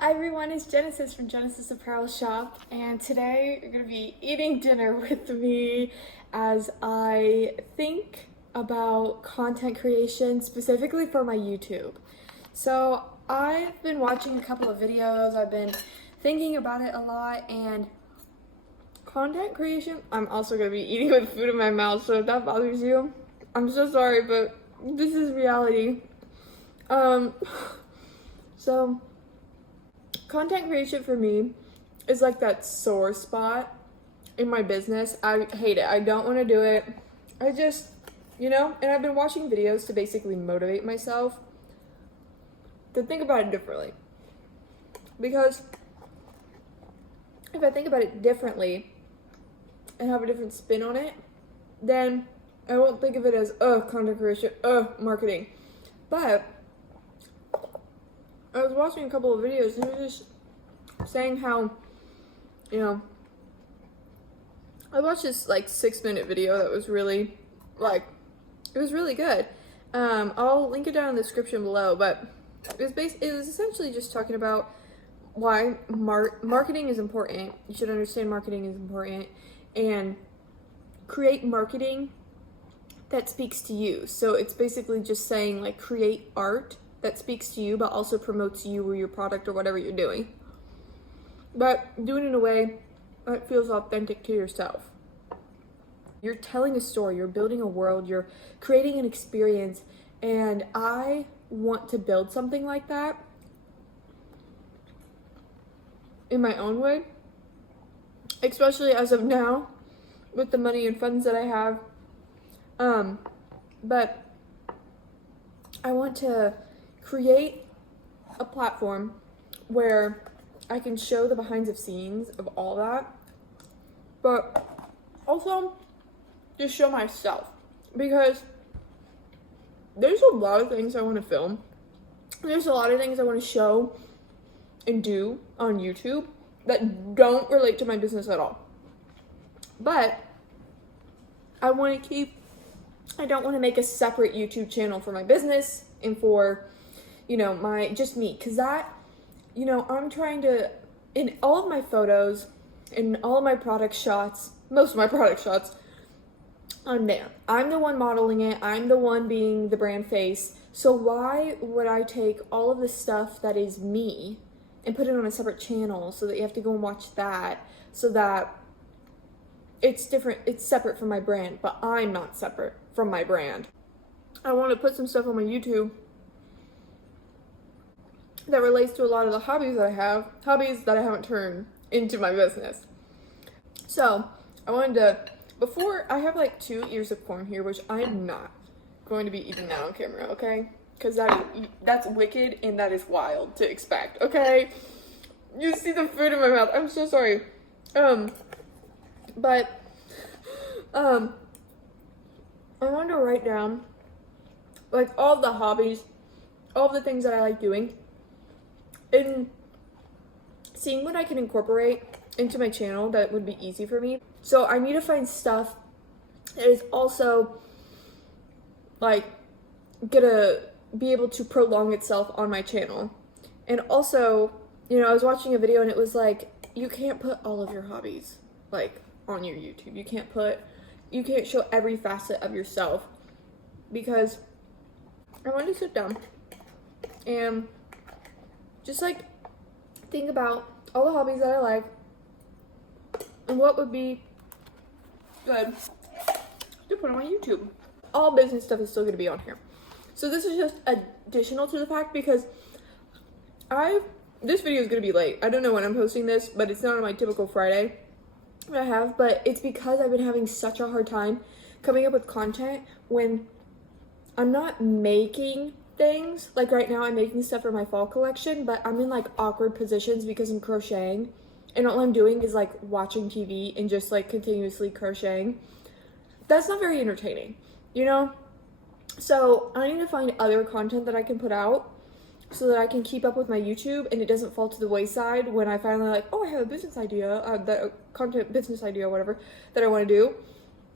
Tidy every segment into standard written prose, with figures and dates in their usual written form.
Hi everyone, it's Genesis from Genesis Apparel Shop, and today you're going to be eating dinner with me as I think about content creation specifically for my YouTube. So I've been watching a couple of videos, I've been thinking about it a lot, and content creation, I'm also going to be eating with food in my mouth, so if that bothers you, I'm so sorry, but this is reality. So content creation for me is like that sore spot in my business. I hate it. I don't want to do it. I just, and I've been watching videos to basically motivate myself to think about it differently. Because if I think about it differently and have a different spin on it, then I won't think of it as, content creation, marketing. But I was watching a couple of videos and it was just saying how, I watched this 6-minute video that was really, it was really good. I'll link it down in the description below, but it was essentially just talking about why marketing is important. You should understand marketing is important and create marketing that speaks to you. So it's basically just saying create art that speaks to you, but also promotes you or your product or whatever you're doing. But do it in a way that feels authentic to yourself. You're telling a story, you're building a world, you're creating an experience, and I want to build something like that in my own way, especially as of now with the money and funds that I have. But I want to create a platform where I can show the behind the scenes of all that, but also just show myself, because there's a lot of things I want to film. There's a lot of things I want to show and do on YouTube that don't relate to my business at all. But I don't want to make a separate YouTube channel for my business and for, just me, because that, I'm trying to, in all of my photos, in all of my product shots, most of my product shots, I'm there. I'm the one modeling it. I'm the one being the brand face. So why would I take all of the stuff that is me and put it on a separate channel so that you have to go and watch that, so that it's different, it's separate from my brand, but I'm not separate from my brand. I want to put some stuff on my YouTube that relates to a lot of the hobbies that I haven't turned into my business. So I wanted to, before, I have 2 ears of corn here, which I'm not going to be eating that on camera, okay? Because that's wicked and that is wild to expect, okay? You see the food in my mouth. I'm so sorry. But I wanted to write down all the hobbies, all the things that I like doing, and seeing what I can incorporate into my channel that would be easy for me. So I need to find stuff that is also gonna be able to prolong itself on my channel. And also, I was watching a video and it was you can't put all of your hobbies on your YouTube. You can't show every facet of yourself, because I wanted to sit down and just think about all the hobbies that I like and what would be good to put on my YouTube. All business stuff is still going to be on here. So this is just additional to the fact, because this video is going to be late. I don't know when I'm posting this, but it's not on my typical Friday that I have, but it's because I've been having such a hard time coming up with content when I'm not making things. Right now I'm making stuff for my fall collection, but I'm in awkward positions because I'm crocheting, and all I'm doing is watching TV and just continuously crocheting. That's not very entertaining, So I need to find other content that I can put out so that I can keep up with my YouTube and it doesn't fall to the wayside when I finally I have a business idea, business idea or whatever that I want to do,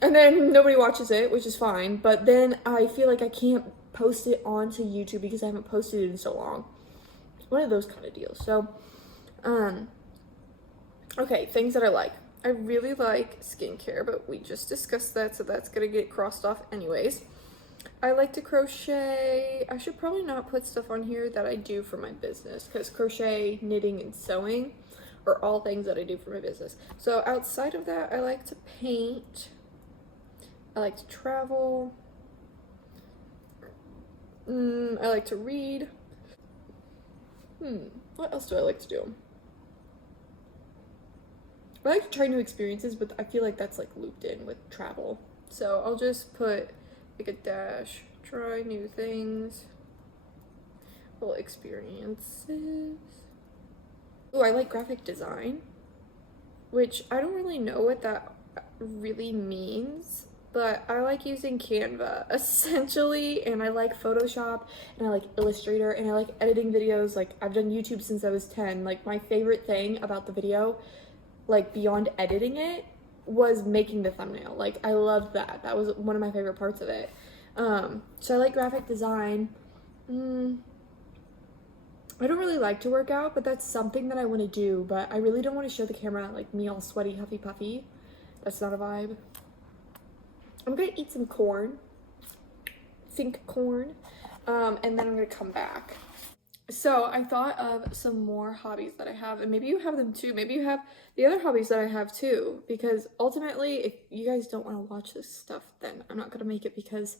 and then nobody watches it, which is fine, but then I feel I can't post it onto YouTube because I haven't posted it in so long. one of those kind of deals. So, okay, things that I like. I really like skincare, but we just discussed that, so that's gonna get crossed off anyways. I like to crochet. I should probably not put stuff on here that I do for my business, because crochet, knitting, and sewing are all things that I do for my business. So outside of that, I like to paint. I like to travel. I like to read. What else do I like to do? I like to try new experiences, but I feel like that's like looped in with travel. So I'll just put like a dash, try new things, well, experiences. Oh, I like graphic design, which I don't really know what that really means, but I like using Canva essentially, and I like Photoshop, and I like Illustrator, and I like editing videos. Like, I've done YouTube since I was 10. Like, my favorite thing about the video, like beyond editing it, was making the thumbnail. Like, I loved that. That was one of my favorite parts of it. So I like graphic design. I don't really like to work out, but that's something that I want to do, but I really don't want to show the camera like me all sweaty, huffy puffy. That's not a vibe. I'm gonna eat some corn, think corn, and then I'm gonna come back. So I thought of some more hobbies that I have, and maybe you have them too. Maybe you have the other hobbies that I have too, because ultimately, if you guys don't want to watch this stuff, then I'm not gonna make it, because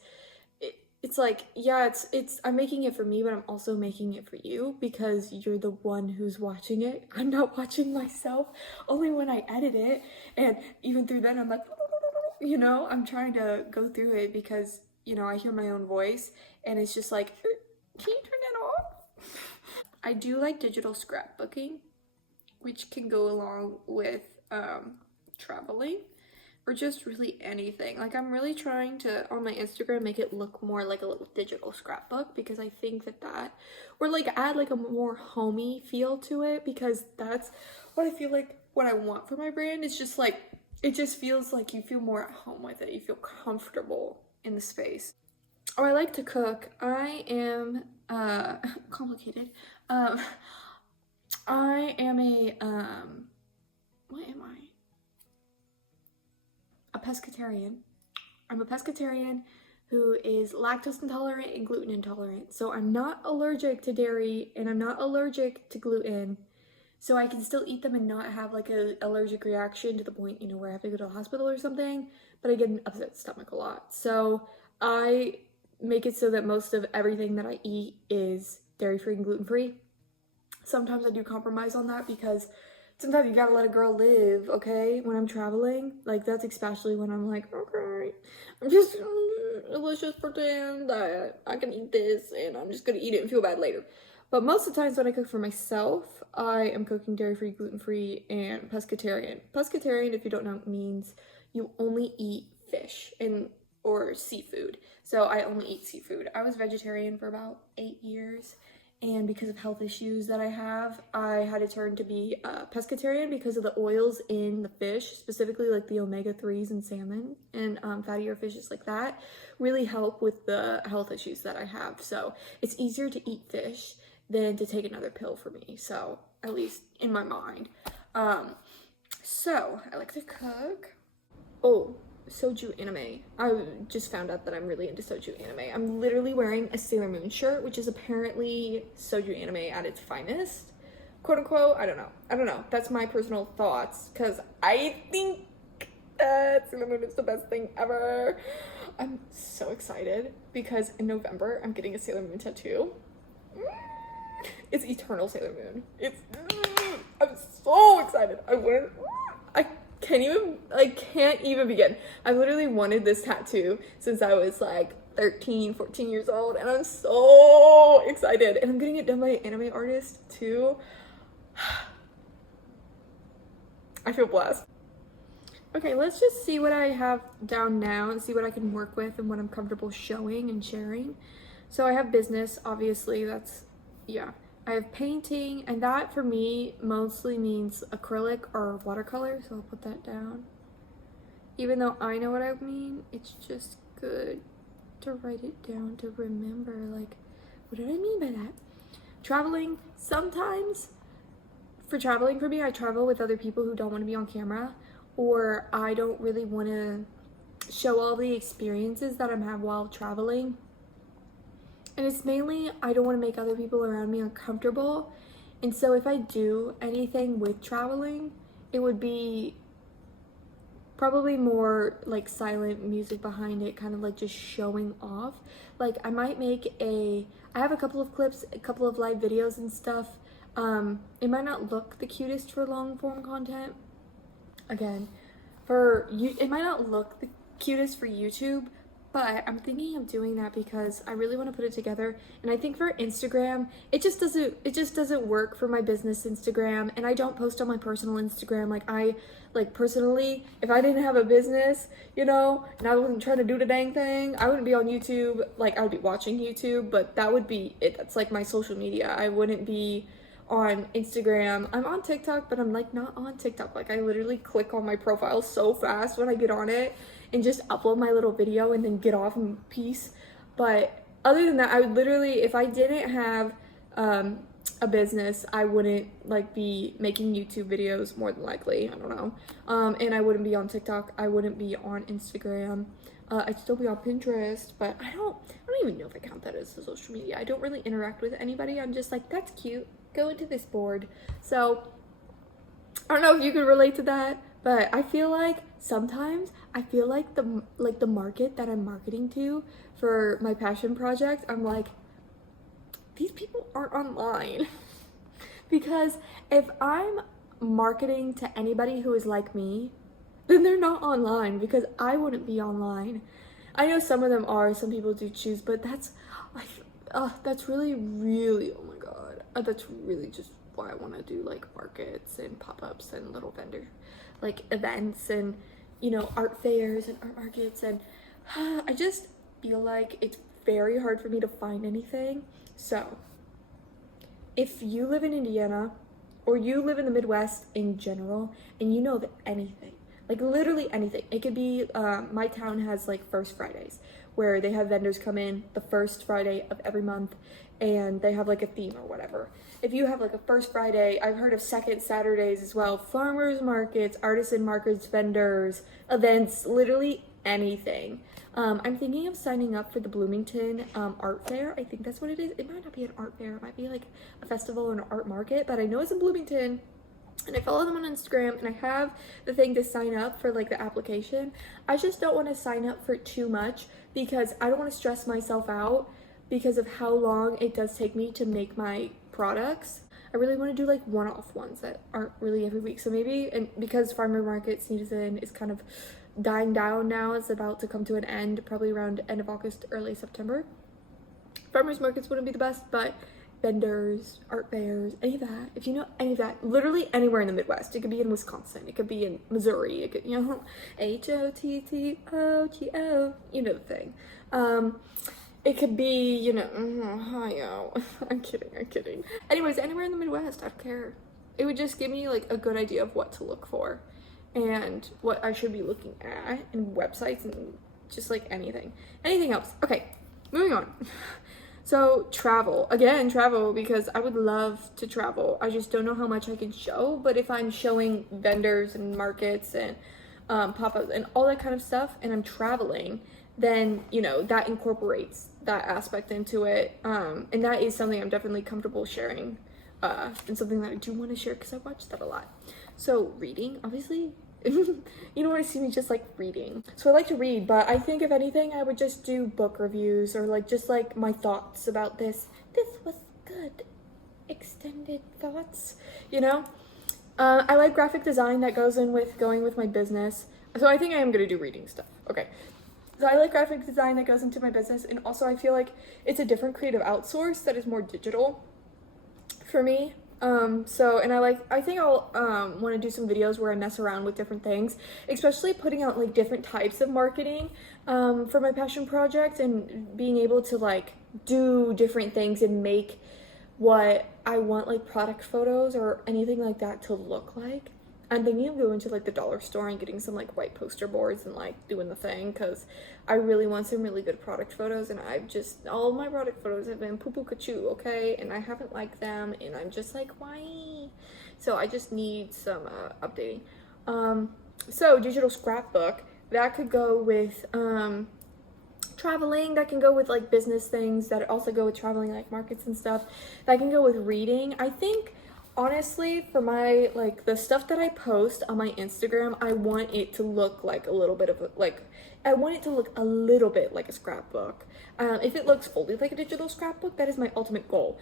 it's like, yeah, it's I'm making it for me, but I'm also making it for you, because you're the one who's watching it. I'm not watching myself, only when I edit it, and even through then I'm like, you know, I'm trying to go through it, because, you know, I hear my own voice, and it's just like, can you turn that off? I do like digital scrapbooking, which can go along with traveling, or just really anything. Like, I'm really trying to, on my Instagram, make it look more like a little digital scrapbook, because I think that, or like add like a more homey feel to it, because that's what I feel like what I want for my brand. It's just like, it just feels like you feel more at home with it. You feel comfortable in the space. Oh, I like to cook. I am complicated. I am what am I? A pescatarian. I'm a pescatarian who is lactose intolerant and gluten intolerant. So I'm not allergic to dairy, and I'm not allergic to gluten. So I can still eat them and not have like an allergic reaction to the point, you know, where I have to go to the hospital or something, but I get an upset stomach a lot. So I make it so that most of everything that I eat is dairy-free and gluten-free. Sometimes I do compromise on that, because sometimes you gotta let a girl live, okay? When I'm traveling, like, that's especially when I'm like, okay, let's just pretend that I can eat this, and I'm just gonna eat it and feel bad later. But most of the times when I cook for myself, I am cooking dairy-free, gluten-free, and pescatarian. Pescatarian, if you don't know, means you only eat fish or seafood. So I only eat seafood. I was vegetarian for about 8 years, and because of health issues that I have, I had to turn to be pescatarian, because of the oils in the fish, specifically like the omega-3s in salmon and fattier fishes like that, really help with the health issues that I have. So it's easier to eat fish than to take another pill for me, so at least in my mind. So I like to cook. Oh, soju anime. I just found out that I'm really into soju anime. I'm literally wearing a Sailor Moon shirt, which is apparently soju anime at its finest, quote unquote. I don't know. That's my personal thoughts, because I think that Sailor Moon is the best thing ever. I'm so excited, because in November I'm getting a Sailor Moon tattoo. It's Eternal Sailor Moon. I'm so excited. I can't even begin. I literally wanted this tattoo since I was like 13, 14 years old, and I'm so excited. And I'm getting it done by an anime artist too. I feel blessed. Okay, let's just see what I have down now and see what I can work with and what I'm comfortable showing and sharing. So I have business, obviously, yeah. I have painting, and that for me mostly means acrylic or watercolor, so I'll put that down. Even though I know what I mean, it's just good to write it down to remember, like, what did I mean by that? traveling, sometimes for traveling for me, I travel with other people who don't want to be on camera, or I don't really want to show all the experiences that I'm having while traveling. And it's mainly I don't want to make other people around me uncomfortable. And so if I do anything with traveling, it would be probably more like silent music behind it, kind of like just showing off. Like I might I have a couple of clips, a couple of live videos and stuff. It might not look the cutest for long form content. Again, it might not look the cutest for YouTube, but I'm thinking of doing that because I really want to put it together. And I think for Instagram, it just doesn't work for my business Instagram, and I don't post on my personal Instagram. Like personally, if I didn't have a business, and I wasn't trying to do the dang thing, I wouldn't be on YouTube. Like I would be watching YouTube, but that would be it. That's like my social media. I wouldn't be on Instagram. I'm on TikTok, but I'm like not on TikTok. Like I literally click on my profile so fast when I get on it and just upload my little video and then get off in peace. But other than that, I would literally, if I didn't have a business, I wouldn't like be making YouTube videos more than likely. I don't know. And I wouldn't be on TikTok. I wouldn't be on Instagram. I'd still be on Pinterest, but I don't even know if I count that as a social media. I don't really interact with anybody. I'm just like, that's cute. Go into this board. So I don't know if you could relate to that, but I feel like sometimes the market that I'm marketing to for my passion project, I'm like, these people aren't online. Because if I'm marketing to anybody who is like me, then they're not online, because I wouldn't be online. I know some of them are, some people do choose, but that's really, really, oh my god, that's really just why I want to do like markets and pop-ups and little vendor like events and art fairs and art markets. And I just feel like it's very hard for me to find anything. So if you live in Indiana or you live in the Midwest in general and you know that anything, like literally anything, it could be my town has like First Fridays where they have vendors come in the first Friday of every month and they have like a theme or whatever. If you have like a First Friday, I've heard of Second Saturdays as well, farmers markets, artisan markets, vendors, events, literally anything. I'm thinking of signing up for the Bloomington art fair. I think that's what it is. It might not be an art fair. It might be like a festival or an art market, but I know it's in Bloomington. And I follow them on Instagram and I have the thing to sign up for like the application. I just don't want to sign up for too much because I don't want to stress myself out because of how long it does take me to make my products. I really want to do like one-off ones that aren't really every week. So maybe, and because farmer market season is kind of dying down now, it's about to come to an end, probably around end of August, early September. Farmers markets wouldn't be the best, but vendors, art fairs, any of that, if you know any of that, literally anywhere in the Midwest. It could be in Wisconsin, it could be in Missouri, it could, H-O-T-T-O-T-O, you know the thing. It could be, Ohio. I'm kidding. Anyways, anywhere in the Midwest, I don't care. It would just give me like a good idea of what to look for and what I should be looking at and websites and just like anything else. Okay, moving on. So travel because I would love to travel. I just don't know how much I can show, but if I'm showing vendors and markets and pop-ups and all that kind of stuff and I'm traveling, then that incorporates that aspect into it, and that is something I'm definitely comfortable sharing, and something that I do want to share because I watch that a lot. So reading, obviously. You don't want to see me just like reading. So I like to read, but I think if anything I would just do book reviews or like just like my thoughts about this was good, extended thoughts, I like graphic design that goes in with going with my business. So I think I am going to do reading stuff. Okay. So I like graphic design that goes into my business, and also I feel like it's a different creative outsource that is more digital for me. I think I'll want to do some videos where I mess around with different things, especially putting out like different types of marketing for my passion project and being able to like do different things and make what I want like product photos or anything like that to look like. I'm thinking of going to like the dollar store and getting some like white poster boards and like doing the thing, because I really want some really good product photos, and I've just, all of my product photos have been poo-poo ka-choo, okay, and I haven't liked them, and I'm just like, why? So I just need some updating. So digital scrapbook, that could go with traveling, that can go with like business things, that also go with traveling, like markets and stuff, that can go with reading. I think honestly, for my like the stuff that I post on my Instagram, I want it to look like a little bit of a, like, I want it to look a little bit like a scrapbook. If it looks fully like a digital scrapbook, that is my ultimate goal.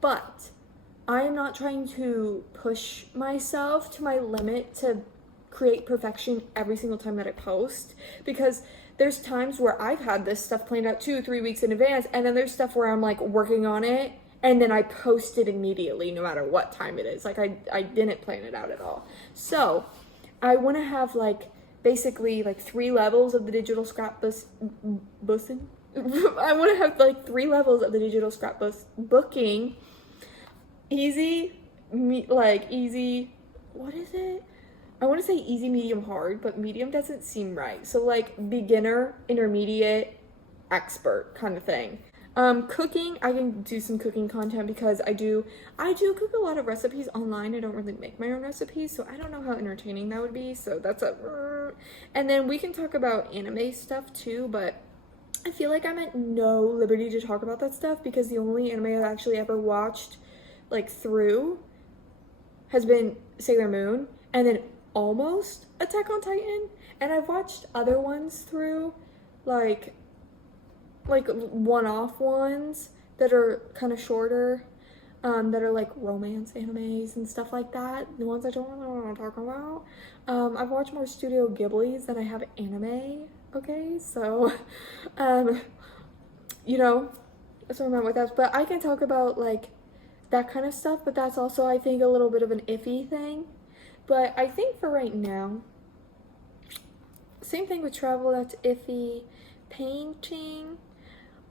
But I am not trying to push myself to my limit to create perfection every single time that I post, because there's times where I've had this stuff planned out 2-3 weeks in advance, and then there's stuff where I'm like working on it and then I post it immediately no matter what time it is. Like I didn't plan it out at all. So I want to have like basically like 3 levels of the digital scrapbooking. I want to have like 3 levels of the digital scrapbooking. Easy, easy, what is it? I want to say easy, medium, hard, but medium doesn't seem right. So like beginner, intermediate, expert kind of thing. Cooking, I can do some cooking content because I do cook a lot of recipes online. I don't really make my own recipes, so I don't know how entertaining that would be. So that's a, and then we can talk about anime stuff too, but I feel like I'm at no liberty to talk about that stuff because the only anime I've actually ever watched like through has been Sailor Moon, and then almost Attack on Titan, and I've watched other ones through, like one-off ones that are kind of shorter, that are like romance animes and stuff like that, the ones I don't really want to talk about. I've watched more Studio Ghibli's than I have anime, okay, so you know, that's where I'm at with that. But I can talk about like that kind of stuff, but that's also, I think, a little bit of an iffy thing. But I think for right now, same thing with travel, that's iffy. Painting,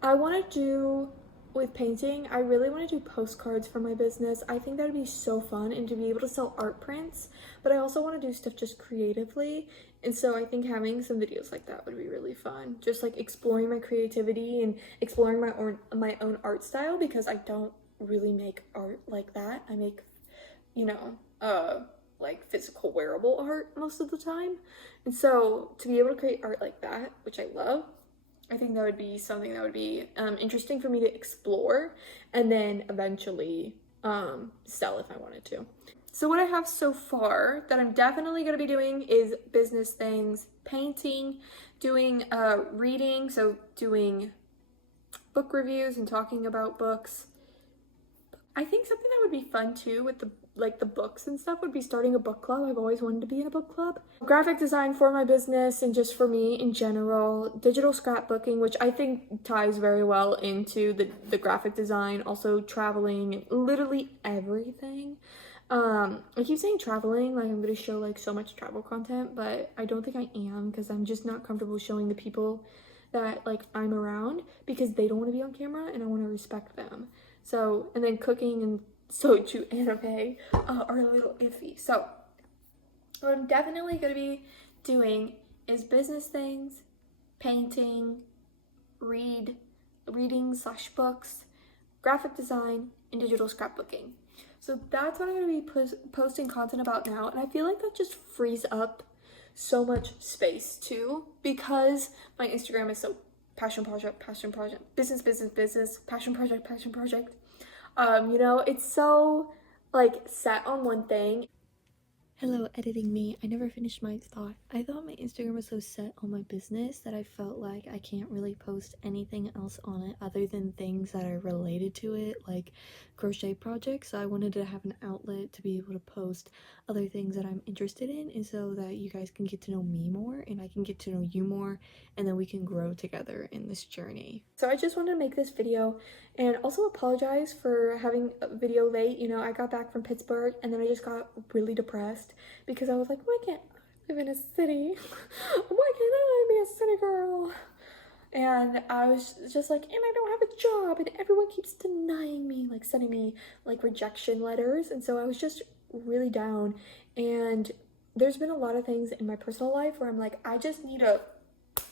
I want to do, with painting, I really want to do postcards for my business. I think that would be so fun, and to be able to sell art prints, but I also want to do stuff just creatively, and so I think having some videos like that would be really fun, just like exploring my creativity and exploring my own art style, because I don't really make art like that. I make, you know, like physical wearable art most of the time, and so to be able to create art like that, which I love, I think that would be something that would be interesting for me to explore and then eventually sell if I wanted to. So what I have so far that I'm definitely going to be doing is business things, painting, doing reading, so doing book reviews and talking about books. I think something that would be fun too with the books and stuff would be starting a book club. I've always wanted to be in a book club. Graphic design for my business and just for me in general. Digital scrapbooking, which I think ties very well into the graphic design. Also traveling, literally everything. I keep saying traveling, like I'm going to show like so much travel content, but I don't think I am, because I'm just not comfortable showing the people that like I'm around, because they don't want to be on camera and I want to respect them. So, and then cooking and soju anime are a little iffy. So what I'm definitely going to be doing is business things, painting, reading/books, graphic design, and digital scrapbooking. So that's what I'm going to be posting content about now, and I feel like that just frees up so much space too, because my Instagram is so passion project, business, passion project. You know, it's so like set on one thing. Hello, editing me. I never finished my thought. I thought my Instagram was so set on my business that I felt like I can't really post anything else on it other than things that are related to it, like crochet projects. So I wanted to have an outlet to be able to post other things that I'm interested in, and so that you guys can get to know me more and I can get to know you more, and then we can grow together in this journey. So I just wanted to make this video and also apologize for having a video late. You know, I got back from Pittsburgh and then I just got really depressed because I was like, why can't I live in a city? Why can't I be a city girl? And I was just like, and I don't have a job, and everyone keeps denying me, like sending me like rejection letters, and so I was just really down. And there's been a lot of things in my personal life where I'm like, I just need to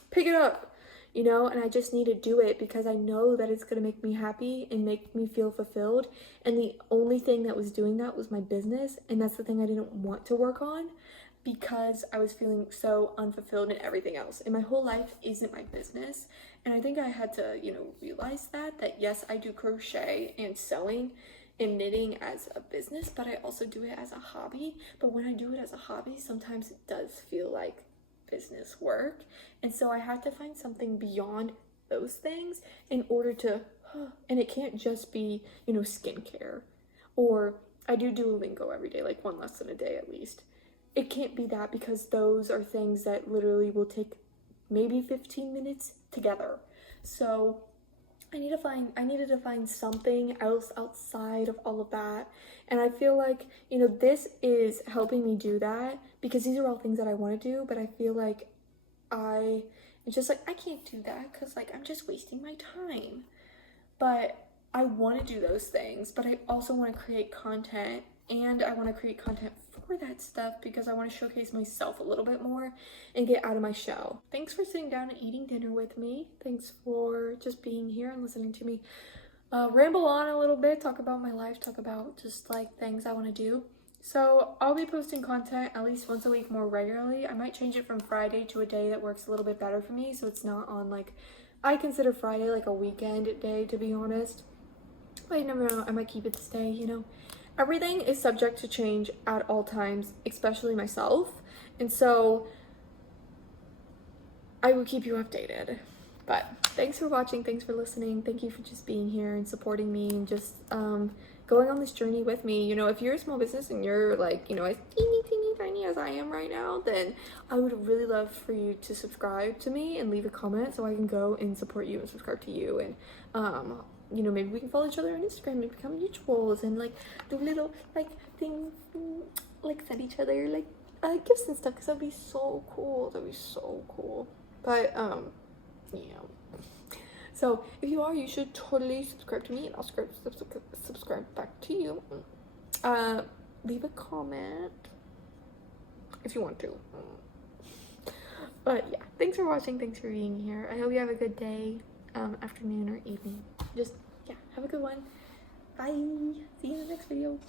pick it up, you know, and I just need to do it because I know that it's going to make me happy and make me feel fulfilled. And the only thing that was doing that was my business. And that's the thing I didn't want to work on because I was feeling so unfulfilled in everything else. And my whole life isn't my business. And I think I had to, you know, realize that yes, I do crochet and sewing and knitting as a business, but I also do it as a hobby. But when I do it as a hobby, sometimes it does feel like business work. And so I have to find something beyond those things in order to, and it can't just be, you know, skincare, or I do Duolingo every day, like 1 lesson a day at least. It can't be that because those are things that literally will take maybe 15 minutes together. So I needed to find something else outside of all of that. And I feel like, you know, this is helping me do that because these are all things that I want to do, but I feel like it's just like, I can't do that because like I'm just wasting my time. But I want to do those things, but I also want to create content, and I want to create content for that stuff because I want to showcase myself a little bit more and get out of my shell. Thanks for sitting down and eating dinner with me. Thanks for just being here and listening to me ramble on a little bit, talk about my life, talk about just like things I want to do. So I'll be posting content at least once a week more regularly. I might change it from Friday to a day that works a little bit better for me, so it's not on like, I consider Friday like a weekend day, to be honest. But you never know, I might keep it this day, you know. Everything is subject to change at all times, especially myself. And so I will keep you updated. But thanks for watching, thanks for listening, thank you for just being here and supporting me and just going on this journey with me. You know, if you're a small business and you're like, you know, as teeny tiny as I am right now, then I would really love for you to subscribe to me and leave a comment so I can go and support you and subscribe to you. And you know, maybe we can follow each other on Instagram and become mutuals and like do little like things, like send each other like gifts and stuff, because that'd be so cool. That'd be so cool. But yeah. So if you are, you should totally subscribe to me, and I'll subscribe back to you. Leave a comment if you want to. But yeah, thanks for watching. Thanks for being here. I hope you have a good day, afternoon or evening. Just, yeah, have a good one. Bye. See you in the next video.